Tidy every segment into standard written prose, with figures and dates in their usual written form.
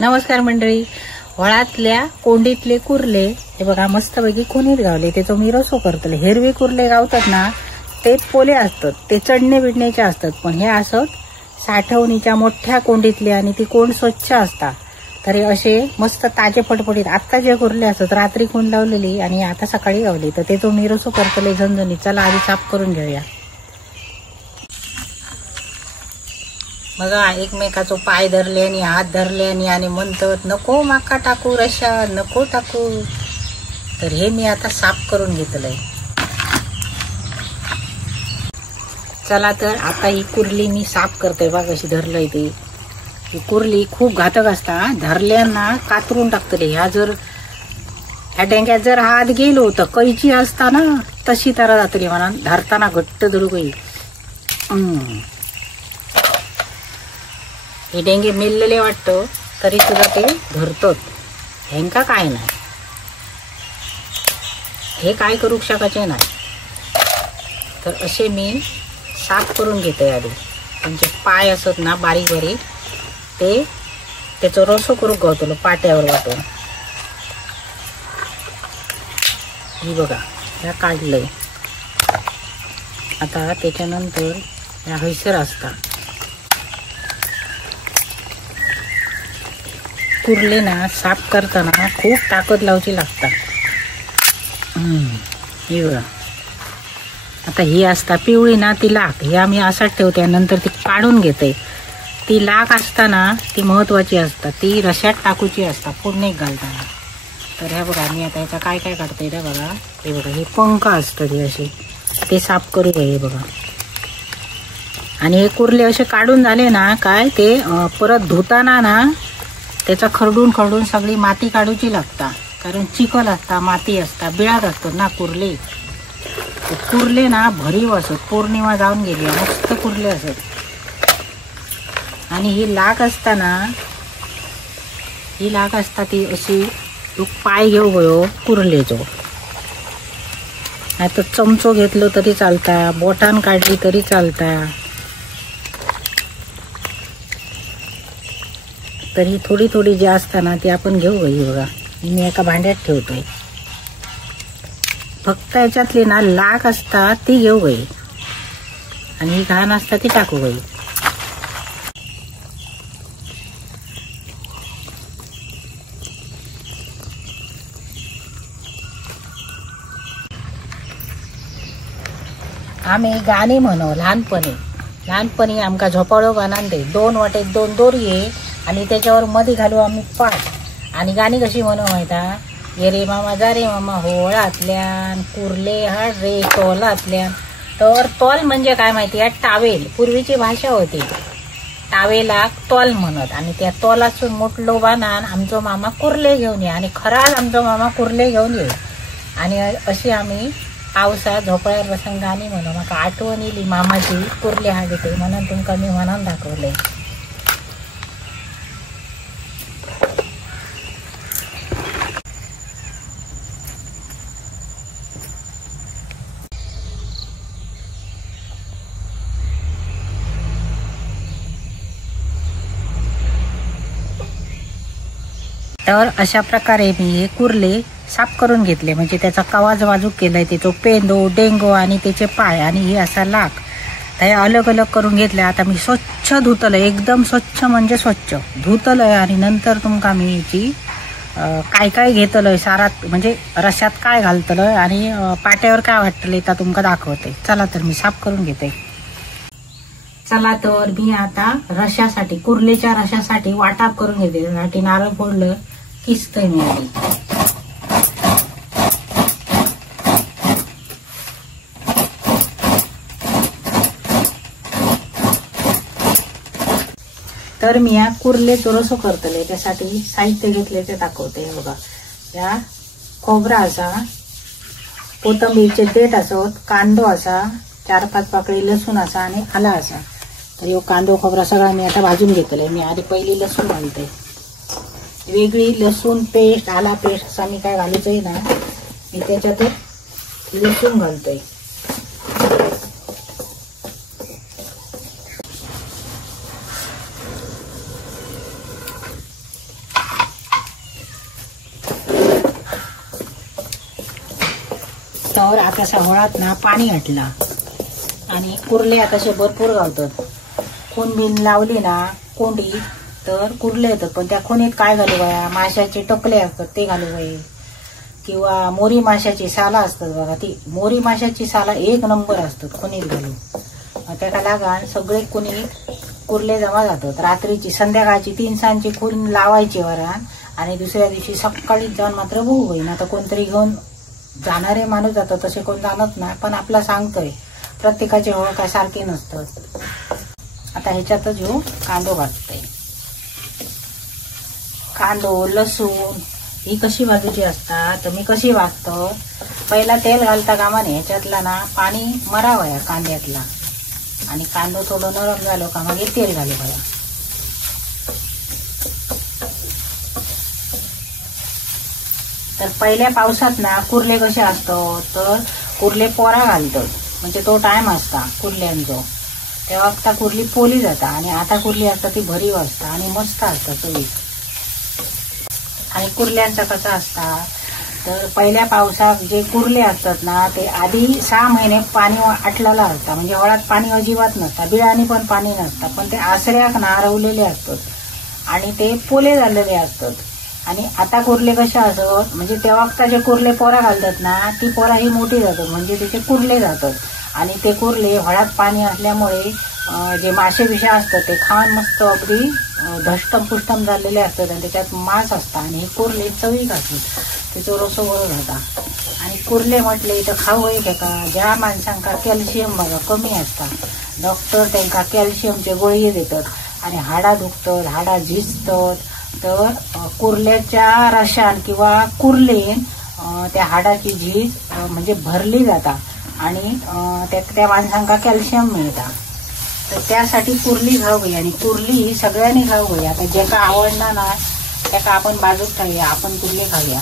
नमस्कार मंडळी. वळातल्या कोंडीतले कुर्ले हे बघा मस्तपैकी कोणीत गावले. त्याचो मी रसो करतले. हिरवे कुर्ले गावतात ना ते पोले असतात, ते चढणे बिडण्याचे असतात. पण हे असत साठवणीच्या मोठ्या कोंडीतले आणि ती कोंड स्वच्छ असता. तर हे असे मस्त ताजे फटफटीत आता जे कुर्ले असतात रात्री कोंड लावलेली आणि आता सकाळी गावली. तर त्याचो मी रसो करतले झणझणीत. चला आधी साफ करून घेऊया. बघा एकमेकाचो पाय धरले आणि हात धरले आणि म्हणतात नको माका टाकू रशा, नको टाकू. तर हे मी आता साफ करून घेतलंय. चला तर आता ही कुर्ली मी साफ करते. बघा कशी धरलंय ती. ही कुर्ली खूप घातक असता. धरल्यांना कातरून टाकतले. ह्या डेंग्यात जर हात गेलो तर कैची असता ना तशी तर जातली म्हणा. धरताना घट्ट धरू गई. हे डेंगे मेललेले वाटतं तरी सुद्धा ते धरतात. ह्यांका काय नाही, हे काय करू शकायचे नाही. तर असे मी साफ करून घेते आधी. त्यांचे पाय असत ना बारीक बारीक ते त्याचं रसो करू गावतलो पाट्यावर वाटून. ही बघा ह्या काढलंय. आता त्याच्यानंतर ह्या हैसर असता. कुर्ले ना साफ करताना खूप ताकद लावची लागतात. ही बघा आता ही असता पिवळी ना ती लाख. ही आम्ही असाच ठेवते. नंतर ती काढून घेते. ती लाख असताना ती महत्वाची असतात. ती रश्यात टाकूची असता पूर्ण घालताना. तर ह्या बघा मी आता याचा काय काय काढते रे बघा. हे बघा हे पंख असतं हे असे ते साफ करू हे बघा. आणि हे कुर्ले असे काढून झाले ना काय ते परत धुताना ना त्याचा खरडून खरडून सगळी माती काढूची लागता. कारण चिखल असता, माती असता, बिळात असतात ना कुर्ले. कुर्ले ना भरीव असत. पौर्णिमा जाऊन गेली मस्त कुर्ले असत. आणि ही लाख असताना ही लाख असता ती अशी पाय घेऊ गयो कुर्लेचो. आता चमचो घेतलो तरी चालता, बोटान काढली तरी चालता. तरी थोडी थोडी जी असताना ती आपण घेऊ गई बघा. मी एका भांड्यात ठेवतोय. फक्त याच्यातली ना लाख असता ती घेऊ गई आणि ही घाण असता ती टाकू गई. आम्ही गाणी म्हणू लहानपणी आमका झोपाळो बांधान दे. 2 वाटेत 2 दोरये आणि त्याच्यावर मध्ये घालू आम्ही पाट. आणि गाणी कशी म्हणू माहिता. ये रे मामा जा रे मामा होळातल्यान, कुर्ले हाड रे तोलातल्यान. तर तोल म्हणजे काय माहिती आहे. टावेल पूर्वीची भाषा होती. टावेला तोल म्हणत. आणि त्या तोलासून मोठलो बांधान आमचो मामा कुर्ले घेऊन ये. आणि खराच आमचो मामा कुर्ले घेऊन ये. आणि अशी आम्ही पावसात झोपाळ्यावर बसून गाणी म्हणू. म्हाका आठवण येली मामाची कुर्ले हाड येते म्हणून तुमका मी म्हणून दाखवले. तर अशा प्रकारे मी हे कुर्ले साफ करून घेतले. म्हणजे त्याचा कवाज वाजूक केलाय. त्याचा पेंदो डेंगो आणि त्याचे पाय आणि हे असा लाख हे अलग अलग करून घेतले. आता मी स्वच्छ धुतलंय. एकदम स्वच्छ म्हणजे स्वच्छ धुतलंय. आणि नंतर तुमका मी याची काय काय घेतलंय सारात म्हणजे रश्यात काय घालतलंय आणि पाट्यावर काय वाटतलंय तर तुमका दाखवते. चला तर मी साफ करून घेते. चला तर मी आता रश्यासाठी कुर्लेच्या रश्यासाठी वाटाप करून घेते. त्यासाठी नारळ फोडलं किसतंय मी आधी. तर मी या कुर्ले चोरसो करतले. त्यासाठी साहित्य घेतले ते दाखवते. बघा या खोबरा असा, कोथंबीरचे देठ असत, कांदो असा, 4-5 पाकळी लसूण असा आणि आला असा. तर यो कांदो खोबरा सगळा मी आता भाजून घेतलाय. मी आधी पहिली लसूण घालते. वेगळी लसूण पेस्ट आला पेस्ट असा मी काय घालूचंय ना. मी त्याच्यात लसूण घालतोय. तर आता सावळात ना पाणी हटला आणि कुर्ले आताशे भरपूर गावतात. कोण बिन लावली ना कोंडी तर कुर्ले येतात. पण त्या खोनीत काय घालू वया, माशाचे टकले असतात ते घालू वये, किंवा मोरी माशाची साला असतात बघा, ती मोरी माशाची साला एक नंबर असतात खोनीत घालू. त्याका लागान सगळे कोणी कुर्ले जमा जातात. रात्रीची संध्याकाळची 3 सांची खून लावायची वरान आणि दुसऱ्या दिवशी सकाळीच जाऊन मात्र बघू होईना. आता कोणतरी घेऊन जाणारे माणूस जातात, तसे कोण जाणत नाही. पण आपला सांगतोय प्रत्येकाची हवा काय सारखी नसतं. आता ह्याच्यातच ह्यो कांदो घालतोय. कांदो लसूण ही कशी भाजूची असता तर मी कशी भाजतो, पहिला तेल घालता कामाने ह्याच्यातला ना पाणी मरावया कांद्यातला आणि कांदो थोडं नरम झालो का मग तेल घालू बघा. तर पहिल्या पावसात ना कुर्ले कसे असतो तर कुर्ले पोरा घालतात, म्हणजे तो टाइम असता कुर्ल्यांचो. तेव्हा आता कुर्ली पोली जाता आणि आता कुर्ली असता ती भरीव असता आणि मस्त असता चवीक. आणि कुर्ल्यांचा कसा असता तर पहिल्या पावसात जे कुर्ले असतात ना ते आधी 6 महिने पाणी आटलेलं असतं, म्हणजे हळात पाणी अजिबात नसता, बिळानी पण पाणी नसतं. पण ते आसऱ्याक ना रवलेले असतात आणि ते पोले झालेले असतात. आणि आता कुर्ले कसे असत म्हणजे तेव्हा जे कुर्ले पोरा घालतात ना ती पोरा ही मोठी जातात, म्हणजे तिथे कुर्ले जातात. आणि ते कुर्ले हळात पाणी असल्यामुळे जे मासे बिशा असतात ते खाऊन मस्त अगदी धष्टम पुष्टम झालेले असतात आणि त्याच्यात मांस असतात. आणि हे कुर्ले चवी घालतात, त्याचं रसो बरं जाता. आणि कुर्ले म्हटले तर खाऊ आहे का, ज्या माणसांका कॅल्शियम बघा कमी असतात, डॉक्टर त्यांना कॅल्शियमचे गोळी देतात आणि हाडा दुखतात, हाडा झिजतात. तर कुर्ल्याच्या रशान किंवा कुर्लेन त्या हाडाची झीज म्हणजे भरली जाता आणि त्या माणसांका कॅल्शियम मिळता. तर त्यासाठी कुर्ली खाऊया आणि कुर्ली सगळ्यांनी खाऊया. आता ज्याका आवडणार ना त्याका आपण बाजूक खाऊया, आपण कुर्ले खाऊया.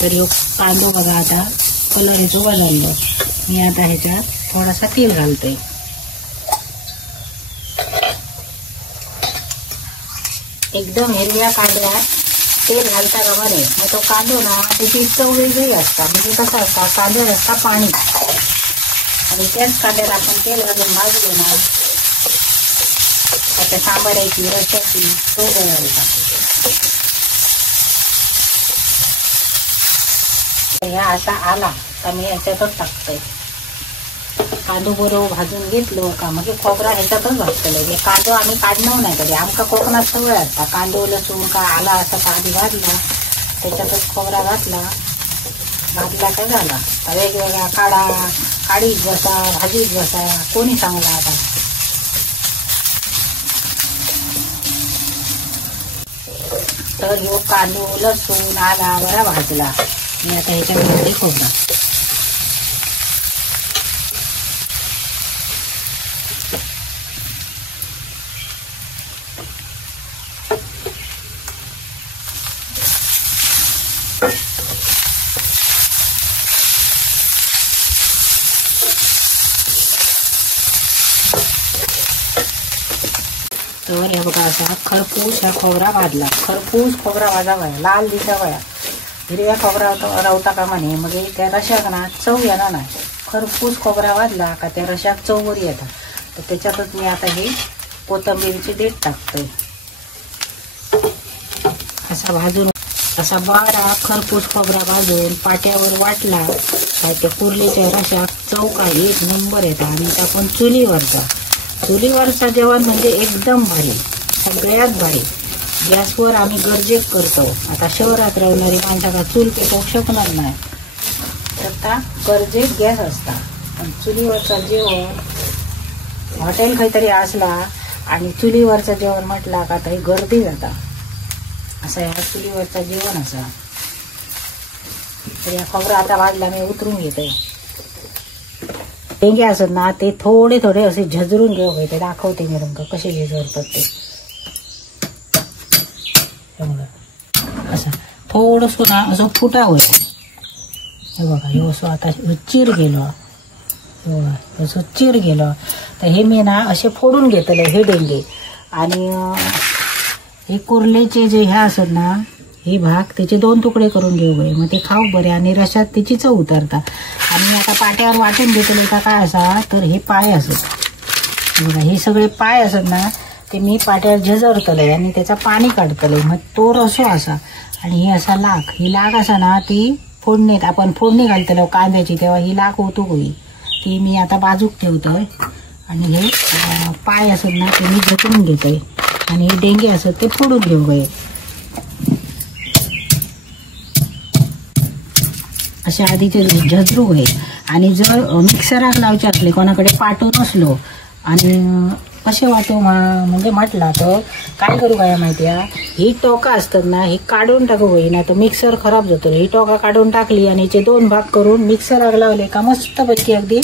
तर ह्यो कांदो बघा आता कलर येतो बदललो. मी आता ह्याच्यात थोडासा तेल घालतोय. एकदम हिरव्या कांद्यात तेल घालता का बरे, मग तो कांदो ना त्याची चव वेगळी असता. म्हणजे कसं असता कांद्यात असता पाणी आणि त्याच कांद्यात आपण तेल घालून भाजलो ना त्याच्या सांबाराची रश्याची चव घालता. ह्या असा आला तर मी ह्याच्यातच टाकतोय. कांदो बरोबर भाजून घेतलो का मग खोबरा ह्याच्यातच भाजतलो. हे कांदो आम्ही काढणार नाही कधी, आमका कोकणात सवय असता कांदो लसूण का आला असं आधी भाजला त्याच्यातच खोबरा घातला काय झाला. वेगवेगळ्या काढीत बसा भाजीत बसा कोणी सांगला. आता तर ह्यो कांदो लसूण आला बरा भाजला. मी आता ह्याच्यामध्ये खोबरा तर हे बघा असा खरपूस हा खोबरा भाजला. खरपूस खोबरा भाजावा, लाल दिसावा. हिरव्या खोबरा रवता का म्हणे मग त्या रशाक ना चव येणार नाही. खरपूस खोबरा भाजला का त्या रशाक चव बरी येतात. तर त्याच्यातच मी आता हे कोथिंबीरची देठ टाकतोय. असा भाजून असा बारा खरपूस खोबरा भाजून पाट्यावर वाटला काय ते कुर्लीच्या रशाक चव का एक नंबर येतात. आणि आपण चुलीवरचा जेवण म्हणजे एकदम भारी, सगळ्यात भारी. गॅसवर आम्ही गरजेक करतो. आता शहरात राहणारी माणसाला चूल पेटवू शकणार नाही तर आता गरजेक गॅस असता. पण चुलीवरचं जेवण हॉटेल काहीतरी असला आणि चुलीवरचं जेवण म्हटला का तरी गर्दी जाता. असं ह्या चुलीवरचं जेवण असा. तर या खोबरा आता भाजला मी उतरून घेते. शेंगे असत ना ते थोडे थोडे असे झजरून घेऊ घेते. दाखवते मी रंग कसे झजरतात ते. असं थोडस ना असं फुटा होईल. हे बघा हे असं आता चिर गेलो, असं चिर गेलो तर हे मी ना असे फोडून घेतले हे डेंगे. आणि हे कुर्लेचे जे हे असत ना ही भाग त्याचे 2 तुकडे करून घेऊ गए, मग ते खाऊ बरे आणि रशात त्याची चव उतरता. आणि मी आता पाट्यावर वाटून घेतले का काय असा तर हे पाय असत बघा, हे सगळे पाय असत ना ते मी पाट्यावर झजरतले आणि त्याचा पाणी काढतले, मग तो रसो असा. आणि ही असा लाख, ही लाख असा ना ती फोडणीत आपण फोडणी घालतलो कांद्याची, तेव्हा ही लाख ओतूक होई, ती मी आता बाजूक ठेवतोय. आणि हे पाय असत ना ते मी झटून घेतोय आणि हे डेंगे असत ते फोडून घेऊ गए. अशा आधीचे झजरू गए. आणि जर मिक्सराक लावचे असले, कोणाकडे पाटो नसलो आणि कसे वाटो म्हणजे म्हटला तर काय करू काय माहिती आहे, ही टोका असतात ना ही काढून टाकू गई ना तर मिक्सर खराब जातो. ही टोका काढून टाकली आणि याचे 2 भाग करून मिक्सराक लावले का मस्तपैकी अगदी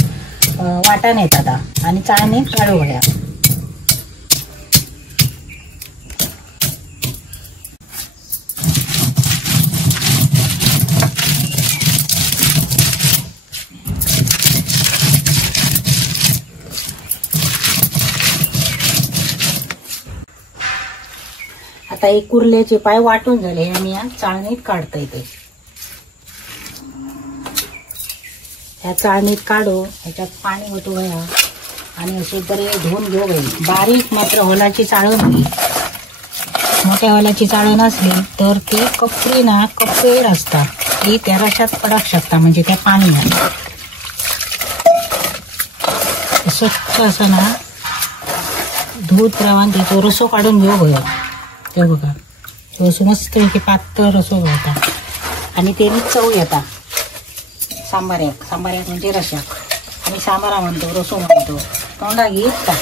वाटण येतात आणि चाळणीत काढू गया. आता एक कुर्ल्याचे पाय वाटून झाले आणि या चाळणीत काढता येते. ह्या चाळणीत काढू, ह्याच्यात पाणी ओतू गया आणि असे बरे धुवून घेऊ गई. बारीक मात्र होलाची चाळण होई, मोठ्या होलाची चाळण असली तर ती कपरी ना कपेड असता ती त्या रशात पडक शकता, म्हणजे त्या पाण्यात स्वच्छ असं ना धूत रावून त्याचा रसो काढून घेऊ गया. ते बघा तो मस्त पातळ रसो घालता आणि ते चव येता. सांबाऱ्याक म्हणजे रशाक, आम्ही सांबारा म्हणतो, रसो म्हणतो, तोंडा घेत का.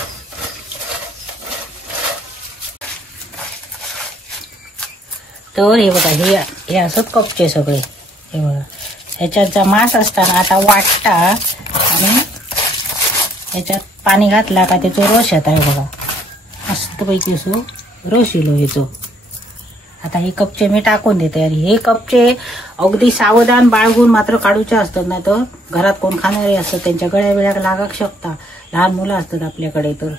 तर हे बघा हे असत कपचे सगळे. हे बघा ह्याच्यात जो मांस असताना आता वाटता आणि ह्याच्यात पाणी घातला का त्याचा रस येता. हे बघा मस्तपैकी असो रस येलो ह्याचो. आता हे कपचे मी टाकून देते. आणि हे कपचे अगदी सावधान बाळगून मात्र काढूचे असतात, नाही तर घरात कोण खाणारे असतात त्यांच्या गळ्या बिळ्याक लागाक शकता, लहान मुलं असतात आपल्याकडे, तर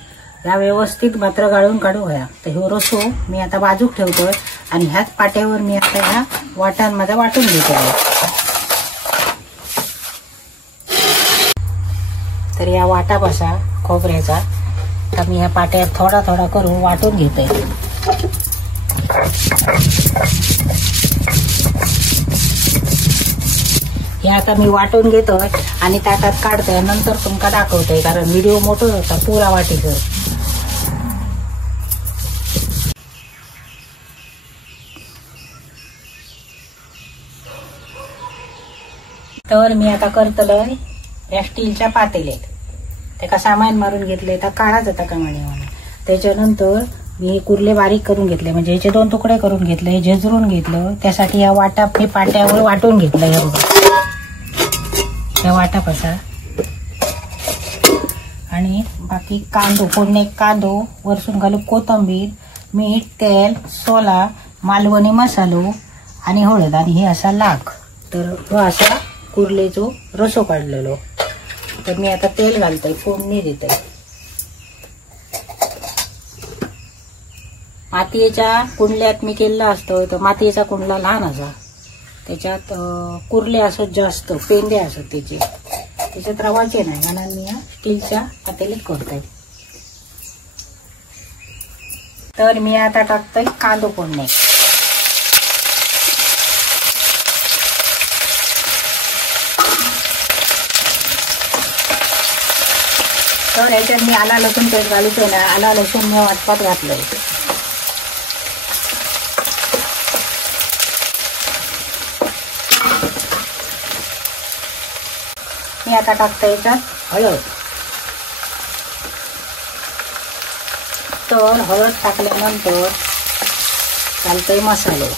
या व्यवस्थित मात्र गाळून काढू घ्या. तर हे रसो मी आता बाजूक ठेवतोय आणि ह्याच पाट्यावर मी आता ह्या वाटण माझा वाटून घेतोय. तर या वाटा बसा खोबऱ्याचा आता मी ह्या पाट्यावर थोडा थोडा करून वाटून घेतोय. हे आता मी वाटून घेतोय आणि ताटात काढतोय, नंतर तुमका दाखवतोय कारण व्हिडिओ मोठा होता पुरा वाटीचं. तर मी आता करतलोय या स्टीलच्या पातेल्यात, त्याका सामान मारून घेतले तर काळा जाता का म्हणे मला. त्याच्यानंतर मी हे कुर्ले बारीक करून घेतले, म्हणजे ह्याचे 2 तुकडे करून घेतले, हे झेजरून घेतलं. त्यासाठी या वाटा मी पाट्यावर वाटून घेतलं. हे बघा या वाटा कसा. आणि बाकी कांदो फोडणे, कांदो वरसून घालू, कोथिंबीर, मीठ, तेल, सोला, मालवणी मसालो आणि हळद आणि हे असा लाख. तर तो असा कुर्लेचो रसो काढलेलो. तर मी आता तेल घालतोय, फोडणी देतोय. मातीच्या कुंडल्यात मी केलेला असतो, तर मातीचा कुंडला लहान असा, त्याच्यात कुर्ले असत जास्त, पेंदे असत त्याच्यात रवाचे नाही, म्हणून मी स्टीलच्या पातेलीत करतोय. तर मी आता टाकतोय कांदो फोडणे. तर याच्यात मी आला लसूण पेस्ट घालूचो ना, आला लसूण मी वाटपात घातलंय. मी आता टाकतोय याच्यात हळद. तर हळद टाकल्यानंतर घालतोय मसाले.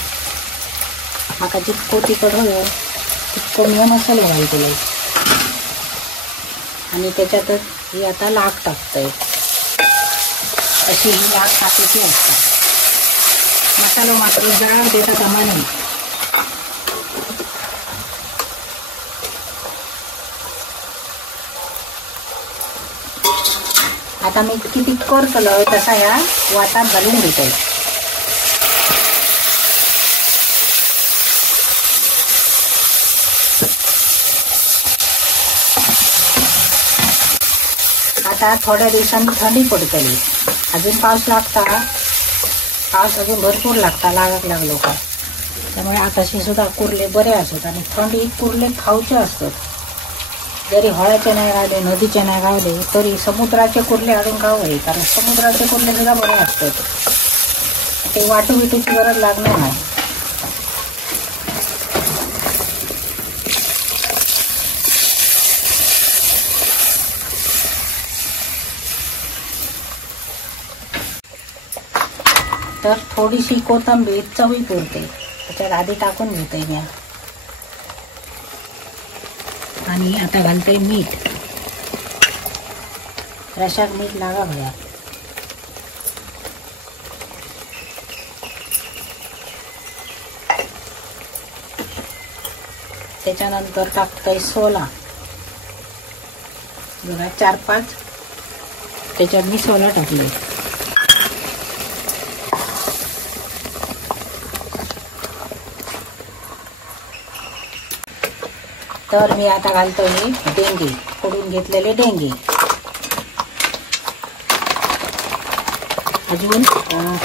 माका जितको तिखट हवं तितको मी मसाले घालतोय. आणि त्याच्यातच ही आता लाख टाकतोय. अशी ही लाख टाकायची असते. मसाला मात्र जळाव देता कामा नये. आता मी किती करतलो तसा या वाटात घालून घेतोय. आता थोड्या दिवसांनी थंडी पडतली. अजून पाऊस लागता, पाऊस अजून भरपूर लागता लागाक लागलो का. त्यामुळे आताशी सुद्धा कुर्ले बरे असतात आणि थंडीत कुर्ले खाऊचे असतात. जरी हळाचे नाही गावले, नदीचे नाही गावले, तरी समुद्राचे कुर्ले अजून गावले. कारण समुद्राचे कुर्ले सुद्धा बरे असतात. ते वाटू बिटूची गरज लागणार नाही. तर थोडीशी कोथिंबीर चवी पुरते त्याच्यात आधी टाकून घेते मी. आणि आता घालते मीठ. रशात मीठ लागा भया. त्याच्यानंतर टाकतोय सोला. बघा 4-5 त्याच्यात मी सोला टाकले. तर मी आता घालतोय डेंगे, फोडून घेतलेले डेंगे. अजून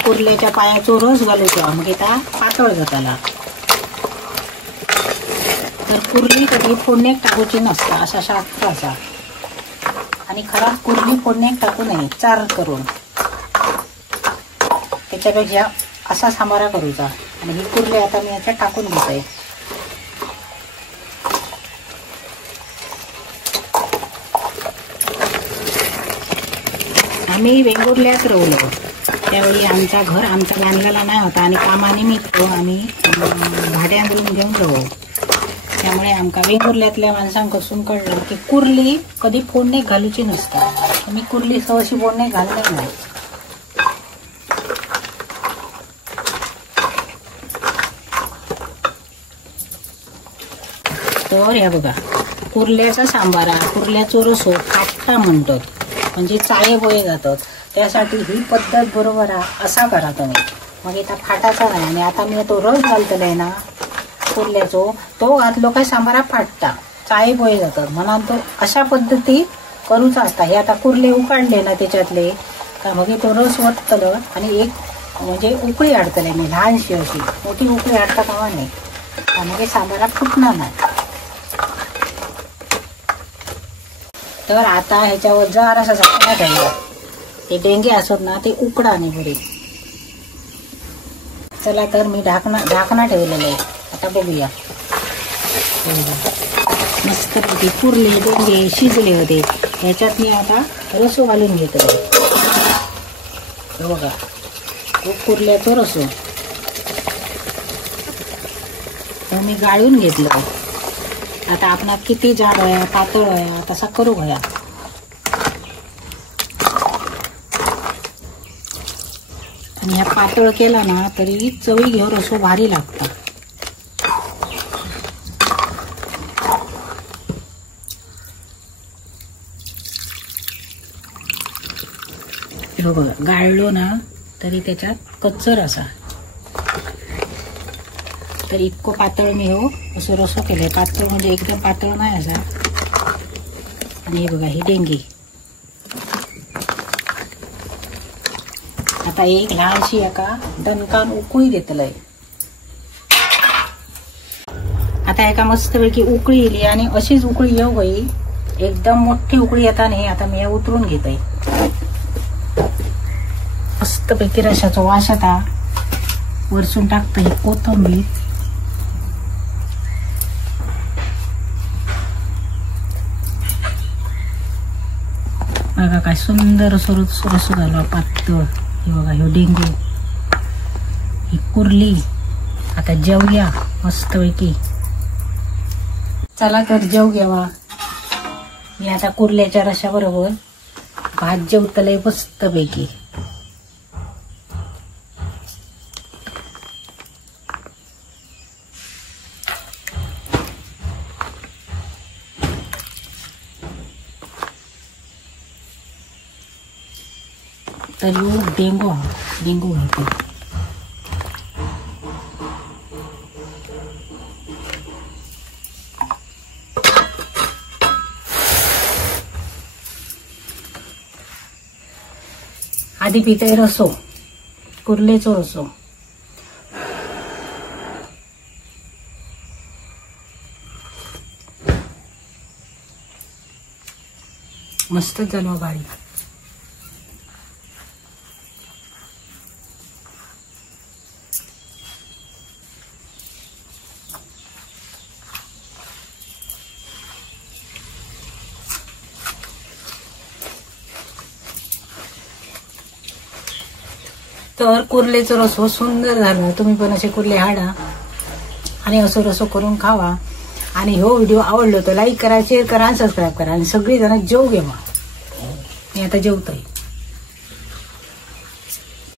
कुर्ल्याच्या पायाचो रस घालूचो, मग आता पातळ जाताला. तर कुर्ली कधी फोडणेक टाकूची नसता असा शास्त्र असा. आणि खराब कुर्ली फोडणेक टाकू नये, चार करून. त्याच्यापेक्षा असा सांबारा करूचा. आणि ही कुर्ली आता मी याच्यात टाकून घेतोय. आम्ही वेंगुर्ल्यात राहिलो त्यावेळी आमचा घर आमचा बांधलेला नाही होता आणि कामानिमित्त आम्ही भाड्यावरून घेऊन राहू. त्यामुळे आमका वेंगुर्ल्यातल्या माणसांकडसून कळलं की कुर्ली कधी फोडणे घालूची नसता. मी कुर्ली सहशी फोडणे घालले नाही. तर हे बघा कुर्ल्याचा सांबारा, कुर्ल्याचो रसो कापटा म्हणतात, म्हणजे चाळे बोळे जातात. त्यासाठी ही पद्धत बरोबर असा करा तुम्ही. मग इथं फाटाचा नाही. आणि आता मी तो रस घालतलाय ना कुर्ल्याचो, तो घातलो काय सांबारा फाटता, चाळे बोळे जातात. म्हणून तो अशा पद्धती करूचा असता. हे आता कुर्ले उकाडले ना त्याच्यातले का मग तो रस वतलं आणि एक म्हणजे उकळी आडतले मी लहानशी अशी. मोठी उकळी आडता कामा नाही, मग सांबारा फुटणार नाही. तर आता ह्याच्यावर जरासा झाकणा ठेवला. ते डेंगे असत ना ते उकडा नाही बरे. चला तर मी ढाकणा ठेवलेलं आहे. आता बघूया. मस्त पैकी कुर्ले डेंगे शिजले होते. ह्याच्यात मी आता रसो घालून घेतो. बघा कुर्ल्याचा रसो तर मी गाळून घेतलं. आता आपण किती जाड आहे पातळ आहे तसा करू घ्या. आणि ह्या पातळ केला ना तरी चवी घेऊ रसो भारी लागता. बघा गाळलो ना तरी त्याच्यात कच्चर असा. तर इतकं पातळ मी हो असं रसो केलंय. पातळ म्हणजे एकदम पातळ नाही असा. आणि हे बघा ही डेंगी. आता एक लहानशी एका दणकान उकळी घेतलंय. आता एका मस्तपैकी उकळी येली आणि अशीच उकळी येऊ गई. एकदम मोठी उकळी येता नाही. आता मी उतरून घेतोय. मस्तपैकी रशाचा वास आता वरसून टाकतोय कोथिंबीर. बघा काय सुंदर रसो झाला पातळ. हे बघा हे डेंगू ही कुर्ली. आता जेवूया मस्तपैकी. चला तर जेव घ्यावा. मी आता कुर्ल्याच्या रशाबरोबर भात जेवतलंय मस्तपैकी. तर डेंगू घेतो. आधी पितय रसो, कुर्लेचो रसो. मस्तच झालो बारी. तर कुर्लेचो रसो सुंदर झाला. तुम्ही पण असे कुर्ले हाडा आणि असो रसो करून खावा. आणि हो व्हिडिओ आवडलो तर लाईक करा, शेअर करा, सबस्क्राईब करा आणि सगळी जण जेव घे. मग मी आता जेवतोय.